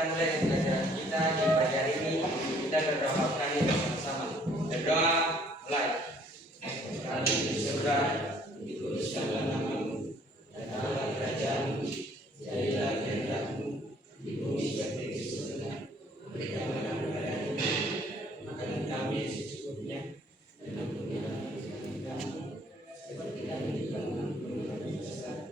kita mulai pelajaran kita di pagi hari ini. Kita berdoa kali bersama-sama. Berdoa mulai. Kami di surga, dikuduskanlah namamu, datanglah kerajaanmu, jadilah kehendakmu di bumi seperti di surga. Berikanlah kami pada hari ini makanan kami secukupnya, dan ampunilah kesalahan kami seperti kami juga mengampuni orang yang bersalah.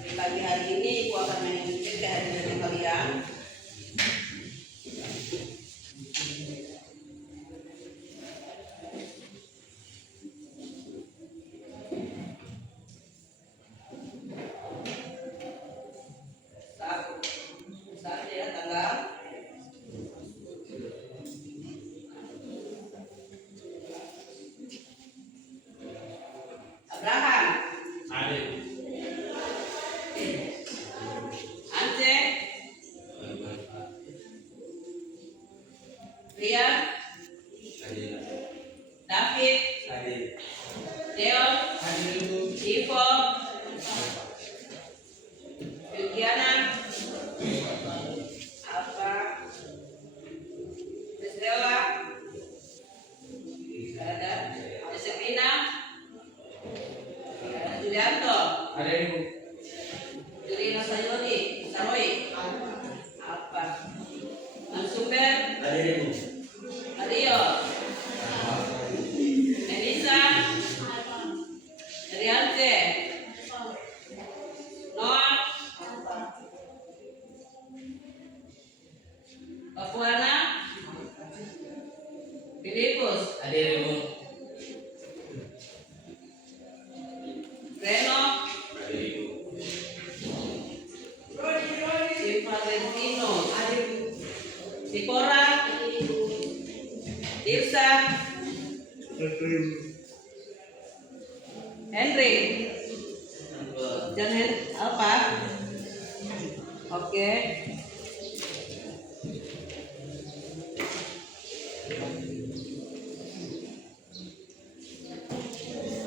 Di pagi hari ini Ibu akan mengikuti kehadiran kalian. Saat ya tanggal Abraham, Ance, Rian, David, Deon, Ivo, Yukiana, Alfa, Stella, ada Josefina, Julianto, Julina Sayoni, Saroi, apa? Mansumber, Mario, Elisa, Riante, Noah, Papuana, Filipus, Reno, Si Valentino, Sipora, Tirsa, Henry, Jangan apa? Oke.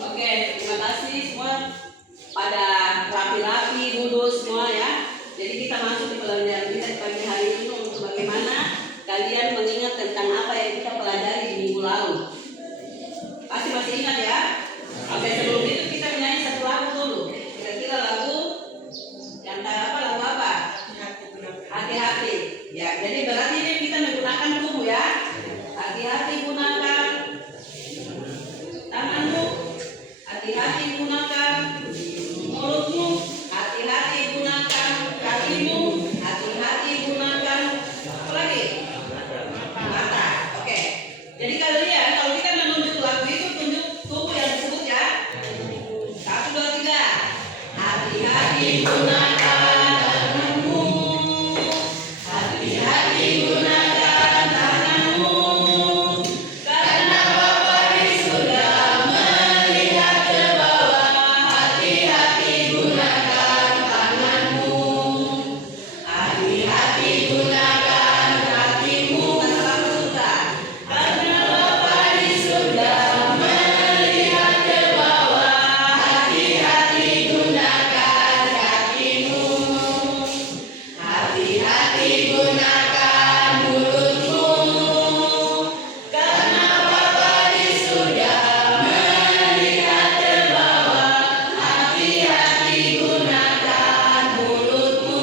Oke, terima kasih semua pada rapi-rapi duduk semua ya. Jadi kita masuk di pelajaran kita di pagi hari ini untuk bagaimana kalian mengingat tentang apa yang kita pelajari di minggu lalu. Pasti masih ingat ya? Oke, sebelum itu kita menyanyi satu lagu dulu. Kira-kira lagu yang apa? Lagu apa? Hati-hati. Ya, jadi berarti ini kita menggunakan tubuh ya. Hati-hati gunakan tanganmu. Hati-hati gunakan mulutmu. Hati-hati gunakan kakimu. Hati-hati gunakan apa lagi? Mata. Oke. Jadi kalian kalau kita menunjuk lagu itu tunjuk tubuh yang disebut ya. 1, 2, 3. Hati-hati gunakan tanganmu. Hati-hati gunakan tanganmu. Karena Bapa di surga melihat ke bawah. Hati-hati gunakan tanganmu. Hati-hati gunakan kakimu. Kata surga. Karena Bapa di surga melihat ke bawah. Hati-hati gunakan kakimu. Hati-hati gunakan mulutmu. Karena Bapa di surga melihat ke bawah. Hati-hati gunakan mulutmu.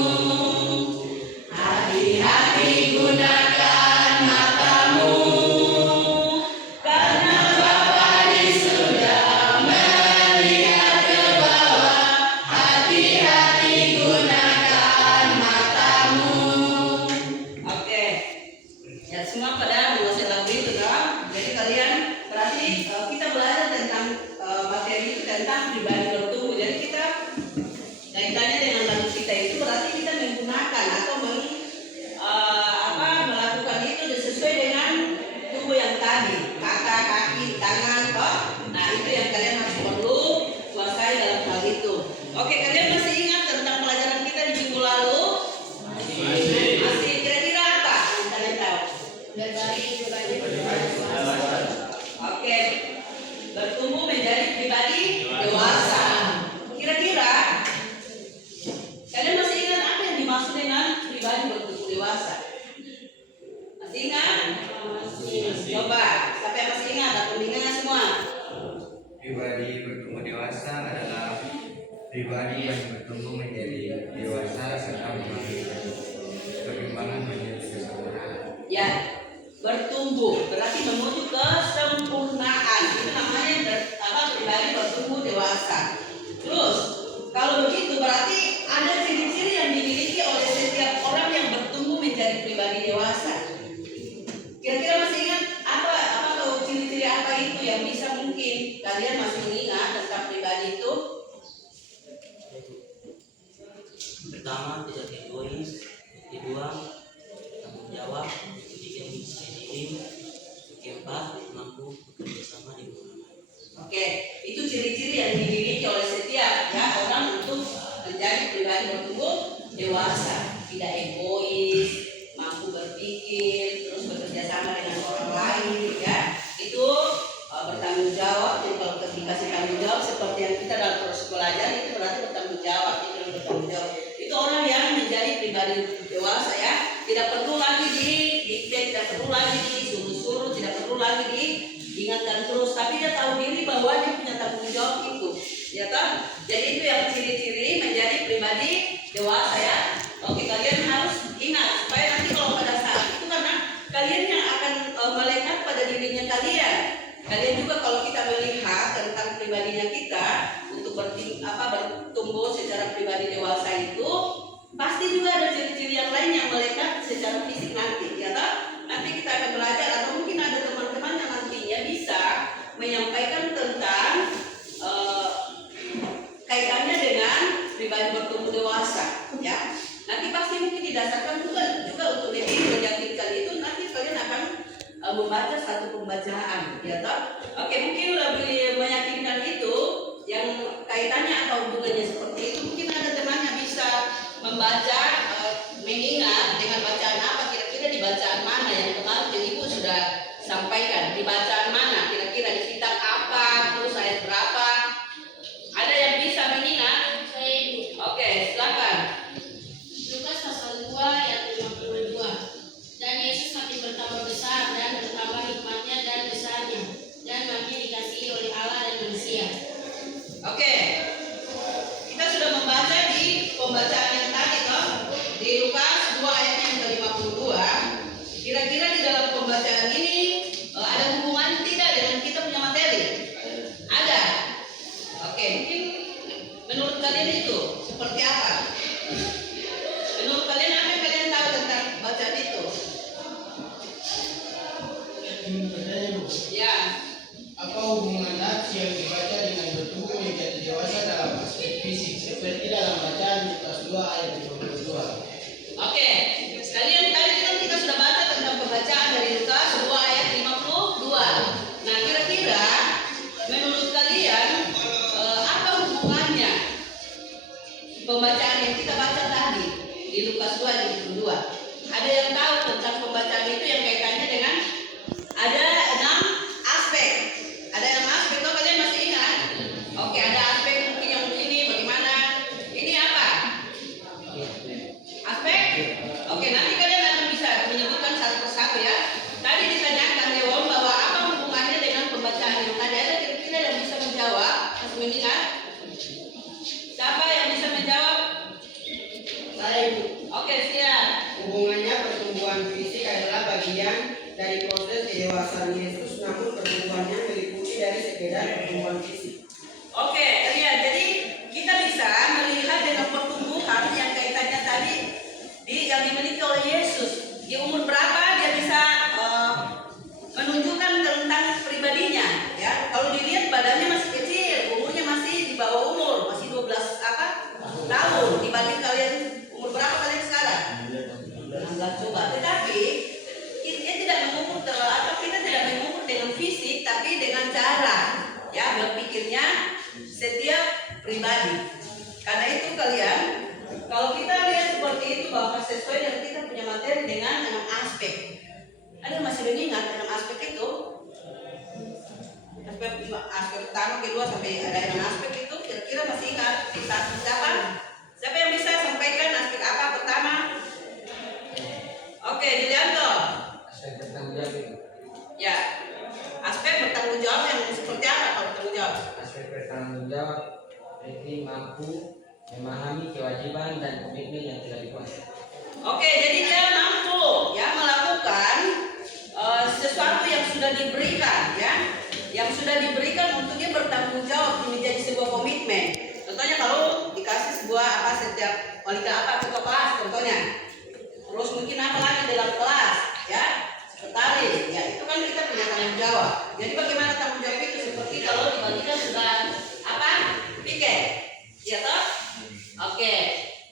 Hati-hati gunakan matamu. Karena Bapa di surga melihat ke bawah. Hati-hati gunakan matamu. Oke. Ya semua pada menguasai lagu itu kan? Jadi kalian berarti kita belajar tentang materi itu tentang pribadi bertumbuh. Jadi kita kaitannya dengan lagu kita itu berarti kita menggunakan atau melakukan itu sesuai dengan tubuh yang tadi, mata, kaki, tangan, toh. Nah itu yang kalian harus perlu kuasai dalam hal itu. Oke. pribadi bertumbuh dewasa adalah pribadi yang bertumbuh menjadi dewasa serta mengalami perkembangan menjadi kesabaran. Ya, bertumbuh berarti menuju kesempurnaan. Itu namanya pribadi bertumbuh dewasa. Terus kalau begitu berarti ada ciri-ciri yang dimiliki oleh setiap orang yang bertumbuh menjadi pribadi dewasa. Kira-kira masih ingat apa atau ciri-ciri apa itu yang bisa mungkin kalian masih ingat tentang pribadi itu? Pertama, tidak egois. Kedua, tanggung jawab. Ketiga, disiplin. Keempat, mampu bekerja sama dengan orang lain. Oke, itu ciri-ciri yang dimiliki oleh setiap orang untuk menjadi pribadi bertumbuh dewasa. Tidak egois, mampu berpikir, terus bekerja sama dengan orang lain, ya. Itu bertanggung jawab. Jadi kalau kita dikasih tanggung jawab seperti yang kita dalam proses belajar itu berarti bertanggung jawab. Bertanggung jawab. Itu orang yang menjadi pribadi dewasa, ya. Tidak perlu lagi didikte, tidak perlu lagi disuruh-suruh, tidak perlu lagi diingatkan terus, tapi dia tahu diri bahwa dia punya tanggung jawab itu, ya kan? Jadi itu yang ciri-ciri menjadi pribadi dewasa, ya. Oke, kalian harus ingat supaya nanti kalau pada saat itu karena kalian yang akan melekat pada dirinya kalian. Kalian juga kalau kita melihat tentang pribadinya kita untuk bertumbuh secara pribadi dewasa itu pasti juga ada ciri-ciri yang lain yang melekat secara fisik nanti, ya kan? Nanti kita akan belajar atau mungkin ada teman-teman yang nantinya bisa menyampaikan tentang kaitannya dengan pribadi bertumbuh dewasa, ya. Nanti pasti mungkin didasarkan juga untuk lebih meyakinkan itu nanti kalian akan membaca satu pembacaan, ya toh? Oke, mungkin lebih meyakinkan itu yang kaitannya atau hubungannya seperti itu. Mungkin ada teman yang bisa membaca, mengingat dengan bacaan apa kira-kira di bacaan mana yang kemarin Ibu sudah sampaikan, di bacaan mana kira-kira di kitab apa, terus ayat berapa? Ada yang bisa mengingat? Oke, silakan. Lukas pasal 2 ayat 52. Dan Yesus makin bertambah besar dan bertambah hikmatnya dan besarnya, dan makin dikasihi oleh Allah dan manusia. Oke, kita sudah membaca di pembacaan yang tadi toh, di Lukas 2 ayatnya yang ke-52. Kira-kira di dalam pembacaan ini ada hubungan tidak dengan kita punya materi? Ada. Oke, mungkin menurut kalian itu seperti apa? Menurut kalian apa yang kalian tahu tentang bacaan itu? Ya. Apa hubungan nafsu yang dibaca dengan bertumbuh menjadi dewasa dalam aspek fisik seperti dalam bacaan Lukas 2 ayat 52? Oke, sekalian tadi kan kita sudah baca tentang pembacaan dari Lukas 2 ayat 52. Nah, kira-kira menurut kalian apa hubungannya pembacaan yang kita baca tadi di Lukas 2 ayat 52? Ada yang tahu tentang pembacaan itu yang kaitannya dengan ada 6 aspek. Ada 6 aspek tuh kalian masih ingat? Oke, ada aspek mungkin yang begini bagaimana? Ini apa? Aspek? Oke, nanti kalian akan bisa menyebutkan satu persatu, ya. Tadi ditanyakan Dewan bahwa apa hubungannya dengan pembacaan yang tadi. Ada kira-kira yang bisa menjawab? Masih mengingat? Siapa yang bisa menjawab? Saya Ibu. Oke, siap. Hubungannya pertumbuhan fisik adalah bagian dari proses kedewasaan Yesus, namun pertumbuhannya meliputi dari sekedar pertumbuhan fisik. Oke, lihat. Jadi kita bisa melihat dengan pertumbuhan yang kaitannya tadi yang dimiliki oleh Yesus. Di umur berapa dia bisa menunjukkan tentang pribadinya, ya. Kalau dilihat badannya masih kecil, umurnya masih di bawah umur, masih 12 tahun dibanding kalian umur berapa kalian sekarang? 16 coba. Tetapi kita tidak mengukur kita tidak mengukur dengan fisik, tapi dengan cara, ya, berpikirnya setiap pribadi. Karena itu kalian, kalau kita lihat seperti itu bahwa sesuai dengan kita punya materi dengan 6 aspek. Ada yang masih mengingat 6 aspek itu? Aspek pertama, kedua sampai ada 6 aspek itu kira-kira masih ingat? Siapa? Siapa yang bisa sampaikan aspek apa pertama? Oke, Julianto. Aspek bertanggung jawab itu. Ya. Aspek bertanggung jawab yang seperti apa kalau bertanggung jawab? bertanggung jawab, berarti mampu memahami kewajiban dan komitmen yang telah dikuasai. Oke, jadi dia mampu ya melakukan sesuatu yang sudah diberikan ya, yang sudah diberikan untuk dia bertanggung jawab menjadi sebuah komitmen. Contohnya kalau dikasih sebuah apa setiap wanita apa ketua kelas contohnya, terus mungkin apa lagi dalam kelas ya, sekretaris ya, itu kan kita punya tanggung jawab. Jadi bagaimana tanggung jawab itu seperti kalau dibagikan sudah apa piket, ya toh? Oke.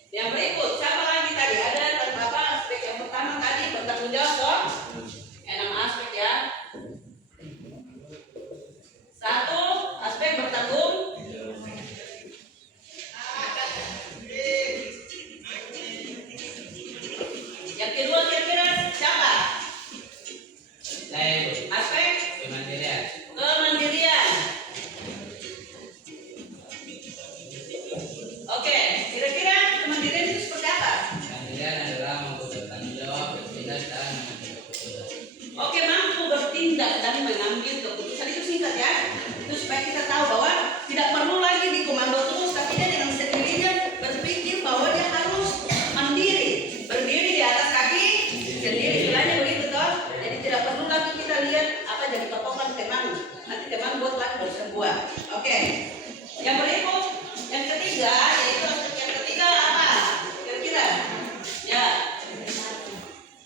Yang berikut siapa lagi tadi ada apa aspek yang pertama tadi bertanggung jawab toh? 6 aspek ya. 1 aspek bertanggung. Yang kedua kira-kira siapa? Lain Aspek kemandirian. kemandirian. Oke, kira-kira kemandirian itu seperti apa? Kemandirian adalah mampu bertanggung jawab, bertindak dan mengambil keputusan. Oke, mampu bertindak dan mengambil keputusan itu singkat ya. Itu supaya kita tahu bahwa tidak perlu lagi dikomando terus, tapi dia dengan sendirinya berpikir bahwa dia harus mandiri, berdiri di atas kaki sendiri. Istilahnya begitu toh. Jadi tidak perlu lagi kita lihat apa jadi patokan teman. Nanti teman buat lagi bersebuah. Oke. Yang berikut, yang ketiga yaitu aspek yang ketiga apa? Kira-kira? Ya.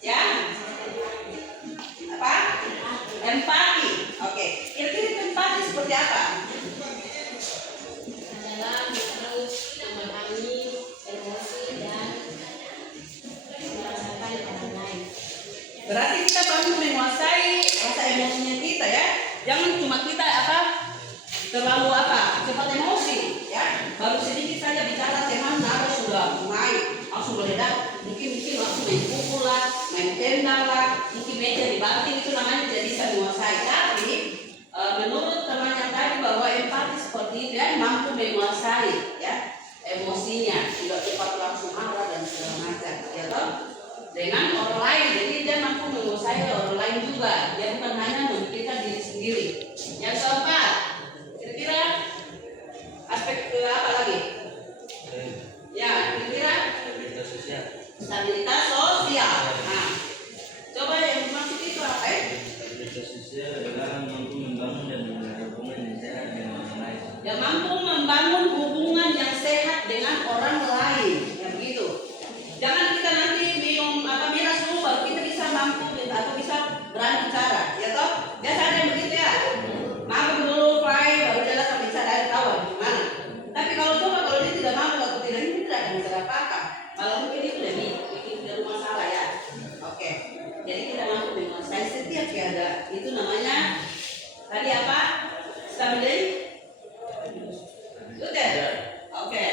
Ya. Apa? Empati. Oke. Kira-kira empati seperti apa? adalah harus memahami emosi dan merasakan orang lain. Berarti kita perlu menguasai rasa emosinya kita ya. Jangan cuma kita apa terlalu apa cepat emosi ya. Baru sedikit saja bicara teman apa sudah mulai langsung meledak. Mungkin langsung main pukul lah, main tendang lah, mungkin meja dibanting itu namanya jadi bisa menguasai. Tapi menurut teman yang tadi bahwa empati seperti itu ya mampu menguasai ya emosinya, tidak cepat langsung marah dan segala macam ya toh. Dengan orang lain, jadi dia mampu menguasai orang lain juga. Dia bukan hanya memikirkan diri sendiri. Yang keempat, kira-kira aspek ke apa lagi? Ya, kira-kira Stabilitas sosial. stabilitas sosial. Nah, coba yang dimaksud itu apa ya? Stabilitas sosial adalah mampu membangun dan menjaga hubungan yang sehat dengan orang lain. Yang mampu membangun hubungan yang sehat dengan orang lain, ya begitu. Jangan kita nanti minum apa miras dulu baru kita bisa mampu atau bisa berani bicara, ya toh? Biasa ada yang begitu ya. Mampu dulu, fly, baru dia datang bicara kawan gimana. Tapi kalau dia tidak mampu atau tidak ini tidak akan bisa apa-apa. Malah mungkin itu lebih bikin kita masalah ya. Oke. Jadi kita mampu menguasai setiap keadaan. Itu namanya tadi apa? Stabilitas. Sudah. Oke.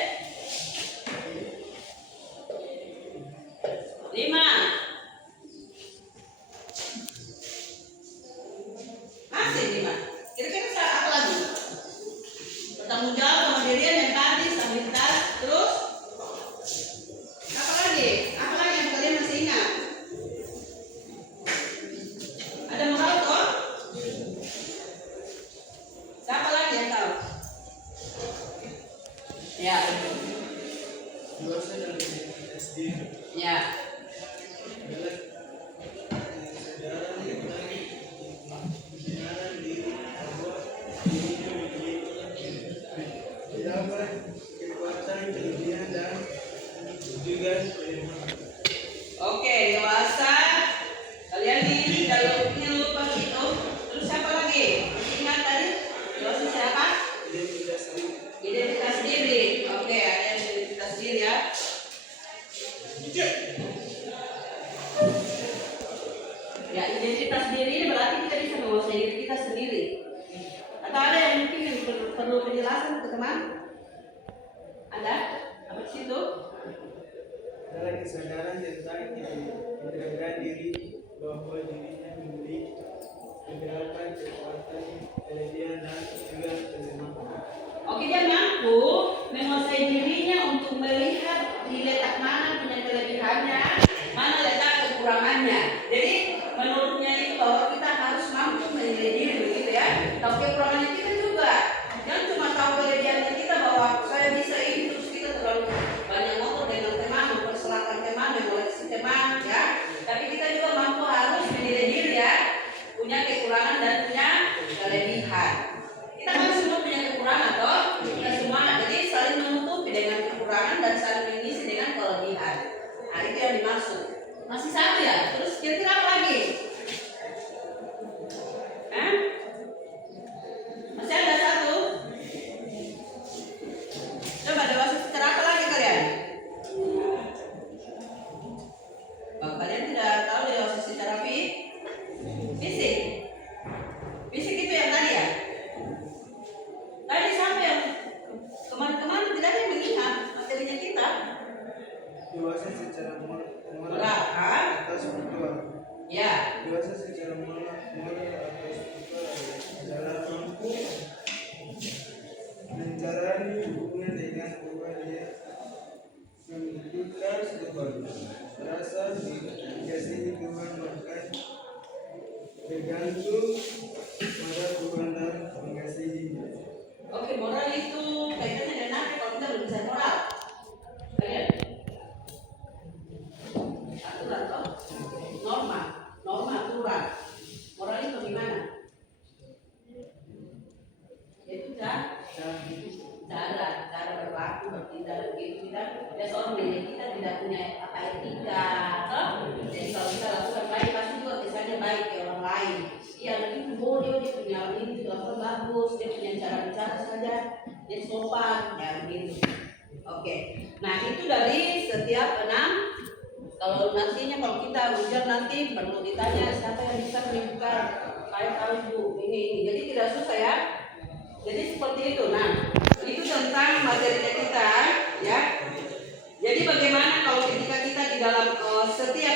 5. Masih 5. Kira-kira apa lagi? Bertanggung jawab, kemandirian, empati, stabilitas, terus apa lagi? Apa lagi yang kalian masih ingat? Ada moral toh? Siapa lagi yang tahu? Ya. Ya. Oke, dewasa. Kalian nih kalau ingin lupa gitu. Terus siapa lagi? Ingat tadi? Dewasa siapa? Identitas diri. Oke, ada identitas diri ya. Ya, identitas diri ini berarti kita bisa menguasai diri kita sendiri. Atau ada yang mungkin yang perlu penjelasan ke teman? Ada? Apa di situ? adalah kesadaran tentang integrasi diri bahwa dirinya memiliki kegerakan, kekuatan, kelebihan dan juga kelemahan. Oke, dia mampu menguasai dirinya untuk melihat di letak mana punya kelebihannya, mana letak kekurangannya. Jadi menurutnya itu bahwa kita harus mampu menilai diri begitu ya. Tahu kekurangannya kita juga. Jangan cuma tahu kelebihan Masih satu ya? Terus kira-kira apa lagi? Hah? Masih ada satu? Coba dewasa secara apa lagi kalian? Oh, kalian tidak tahu dewasa secara fisik? Fisik itu yang tadi ya? Tadi siapa yang kemarin-kemarin tidak ada yang mengingat materinya kita? Dewasa secara moral Kan? atau spiritual. Ya. Dewasa secara moral atau spiritual adalah mampu menjalani hubungan dengan Tuhan yang menunjukkan Tuhan, rasa dikasihi Tuhan, bahkan bergantung pada Tuhan dan mengasihinya. Oke, moral itu kaitannya dengan apa kalau kita berbicara moral? Kalian? Aturan toh? Norma aturan. Moral itu bagaimana? Itu cara berlaku, bertindak begitu kita. Ya soalnya kita tidak punya apa etika, toh? Jadi kalau kita lakukan baik pasti juga kesannya baik ke orang lain. Iya, itu boleh dia punya ini juga bagus, dia punya cara bicara saja, dia sopan, ya begitu. Oke, nah itu dari setiap 6. Kalau nantinya kalau kita ujian nanti perlu ditanya siapa yang bisa menyebutkan, saya tahu ibu ini, jadi tidak susah ya. Jadi seperti itu. Nah, itu tentang materinya kita, ya. Jadi bagaimana kalau ketika kita di dalam setiap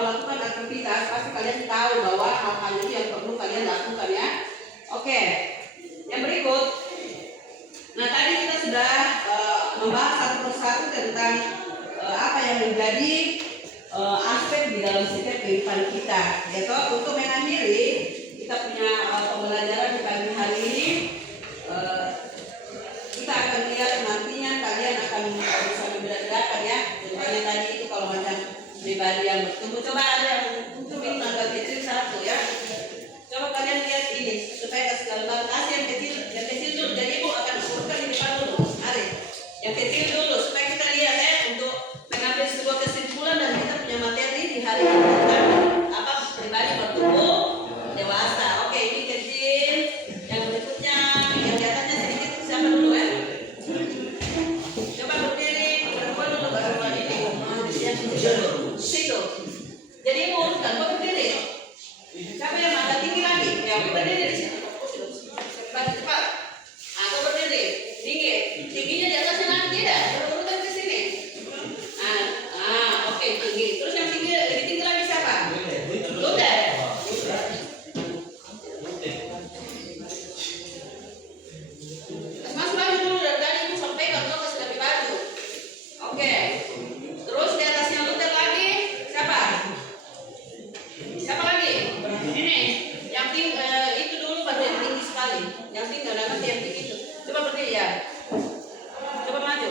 melakukan aktivitas, pasti kalian tahu bahwa hal-hal itu yang perlu kalian lakukan ya. Oke, yang berikut. Nah tadi kita sudah membahas satu persatu tentang apa yang menjadi aspek di dalam setiap kehidupan kita. Yaitu untuk mengakhiri kita punya pembelajaran di pagi hari ini. Kita akan lihat nantinya kalian akan bisa membedakan ya. Contohnya tadi itu kalau macam pribadi yang bertumbuh, coba ada yang untuk ini agak kecil satu ya. Coba kalian lihat ini supaya kasih gambar. Kasih yang kecil dulu. Jadi ibu akan urutkan di depan dulu. Mari, yang kecil dulu supaya kita lihat ya untuk mengambil sebuah kesimpulan dan kita punya materi di hari ini tentang apa pribadi bertumbuh dewasa. Oke, ini kecil. Yang berikutnya yang di atasnya sedikit siapa dulu ya? Coba berdiri, perempuan dulu baru ini. Situ. Jadi ibu urutkan, kok berdiri? Siapa yang agak tinggi lagi? Ya, berdiri di situ. Cepat. Aku berdiri. Tingginya di atasnya nanti tidak. Berurutan ke sini. Oke, tinggi. Terus yang tinggi lebih tinggi lagi siapa? Luther. Mas lagi dulu dari tadi ibu sampaikan kau kasih lebih baju. Oke. Terus di atasnya Luther lagi siapa? Siapa lagi? Ini yang tinggi itu dulu baru yang tinggi sekali. Yang tinggi nanti yang tinggi itu. Coba berdiri ya. Coba maju.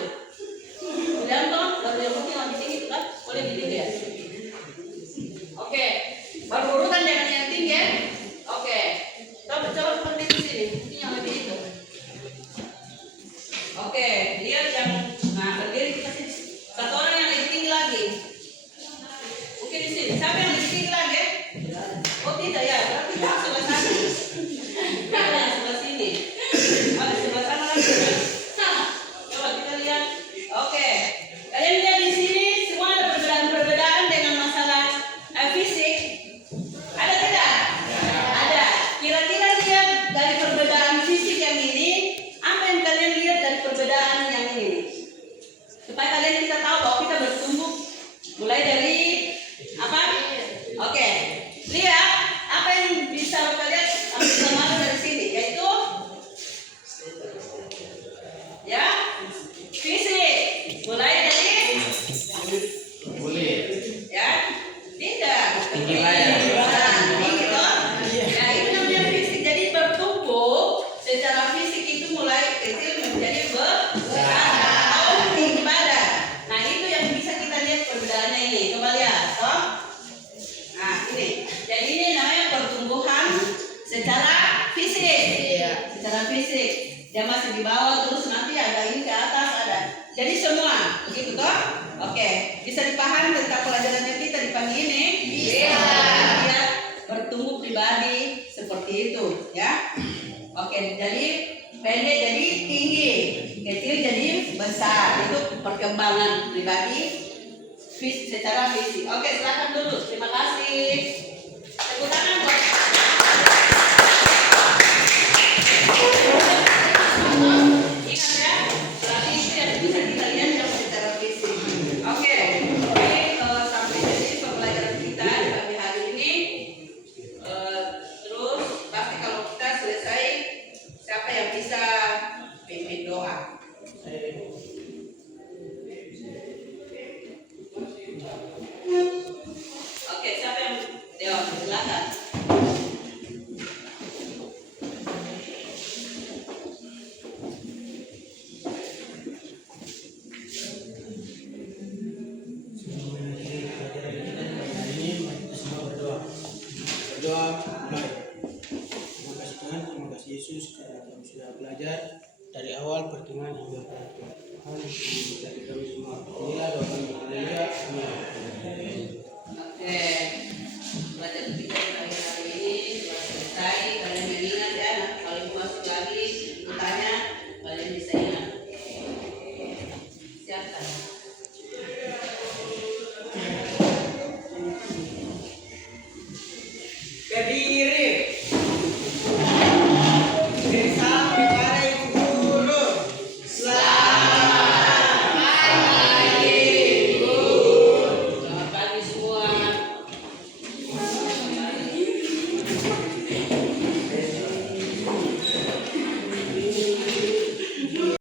Lihat toh, baru yang mungkin lebih tinggi itu kan? Boleh berdiri ya. Oke. Baru urutan dengan yang tinggi ya. Oke. Coba berdiri di sini. Ini yang lebih itu. Oke. Lihat yang berdiri kita sini. Satu orang yang lebih tinggi lagi. Oke di sini. Siapa yang lebih tinggi lagi? Oh tidak ya. Berarti yang sebelah sana. Ada yang sebelah sini. Ada sebelah sana lagi. Coba kita lihat. Oke. Kalian lihat di sini semua ada perbedaan-perbedaan dengan masalah fisik. Ada tidak? Ada. Kira-kira lihat dari perbedaan fisik yang ini, apa yang kalian lihat dari perbedaan yang ini? Supaya kalian kita tahu bahwa kita bertumbuh mulai dari apa? Oke. Lihat apa yang bisa kalian ambil dari sini, yaitu ya fisik. Mulai dari ya tidak tinggi toh. Ya itu namanya fisik. Jadi bertumbuh secara fisik itu mulai kecil menjadi besar atau tinggi badan. Nah itu yang bisa kita lihat perbedaannya ini. Coba lihat toh. Nah ini. Jadi ini namanya pertumbuhan secara fisik. Secara fisik. Dia masih di bawah terus nanti ada ini ke atas ada. Jadi semua begitu toh. Oke, bisa dipahami tentang pelajaran kita di pagi ini? Bisa. Dia bertumbuh pribadi seperti itu, ya. Oke, jadi pendek jadi tinggi, kecil jadi besar. Itu perkembangan pribadi secara fisik. Oke, silakan dulu. Terima kasih. Tepuk tangan buat ingat ya, berarti itu yang bisa kita lihat kalau secara fisik. Oke, ini sampai jadi pembelajaran kita di pagi hari ini. Terus pasti kalau kita selesai, siapa yang bisa pimpin doa? Oke, siapa yang silakan. Berdoa, mari. Terima kasih Tuhan, terima kasih Yesus karena kami sudah belajar dari awal pertemuan hingga penutup. Tuhan memberkati kami semua. Inilah doa kami. Haleluya. Amin. Oke, pelajaran kita di pagi hari ini sudah selesai.